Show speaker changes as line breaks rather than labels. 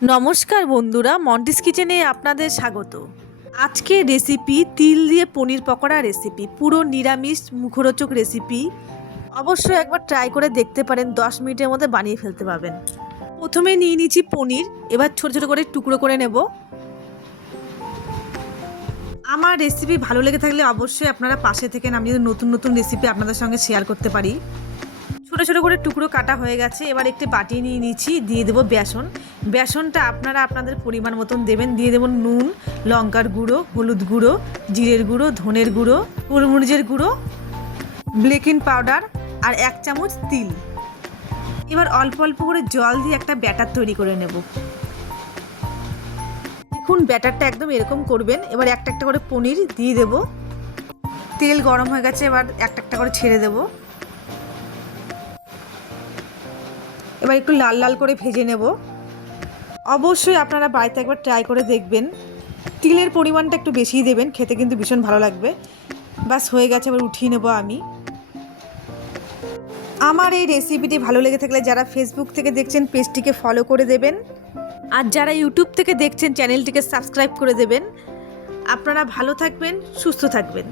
নমস্কার বন্ধুরা, মন্টিস কিচেনে আপনাদের স্বাগত। আজকে রেসিপি তিল দিয়ে পনির পকোড়া রেসিপি পুরো নিরামিষ মুখরোচক রেসিপি অবশ্যই একবার ট্রাই করে দেখতে পারেন, দশ মিনিটের মধ্যে বানিয়ে ফেলতে পারবেন। প্রথমে নিয়ে নিচ্ছি পনির, এবার ছোট ছোট করে টুকরো করে নেব। আমার রেসিপি ভালো লেগে থাকলে অবশ্যই আপনারা পাশে থেকে আমি যদি নতুন নতুন রেসিপি আপনাদের সঙ্গে শেয়ার করতে পারি। ছোটো ছোটো করে টুকরো কাটা হয়ে গেছে, এবার একটি বাটি নিয়ে নিচ্ছি, দিয়ে দেবো বেসন। বেসনটা আপনারা আপনাদের পরিমাণ মতন দেবেন, দিয়ে দেবো নুন, লঙ্কার গুঁড়ো, হলুদ গুঁড়ো, জিরের গুঁড়ো, ধনের গুঁড়ো, গোলমরিচের গুঁড়ো, ব্লেকিং পাউডার আর এক চামচ তিল। এবার অল্প অল্প করে জল দিয়ে একটা ব্যাটার তৈরি করে নেব। দেখুন, ব্যাটারটা একদম এরকম করবেন, এবার একটা একটা করে পনির দিয়ে দেব। তেল গরম হয়ে গেছে, এবার একটা একটা করে ছেড়ে দেবো। এবার একটু লাল লাল করে ভেজে নেব। অবশ্যই আপনারা বাড়িতে একবার ট্রাই করে দেখবেন। তিলের পরিমাণটা একটু বেশিই দেবেন, খেতে কিন্তু ভীষণ ভালো লাগবে। বাস হয়ে গেছে, এবার উঠিয়ে নেব আমি। আমার এই রেসিপিটি ভালো লেগে থাকলে যারা ফেসবুক থেকে দেখছেন পেজটিকে ফলো করে দেবেন। আর যারা ইউটিউব থেকে দেখছেন চ্যানেলটিকে সাবস্ক্রাইব করে দেবেন। আপনারা ভালো থাকবেন, সুস্থ থাকবেন।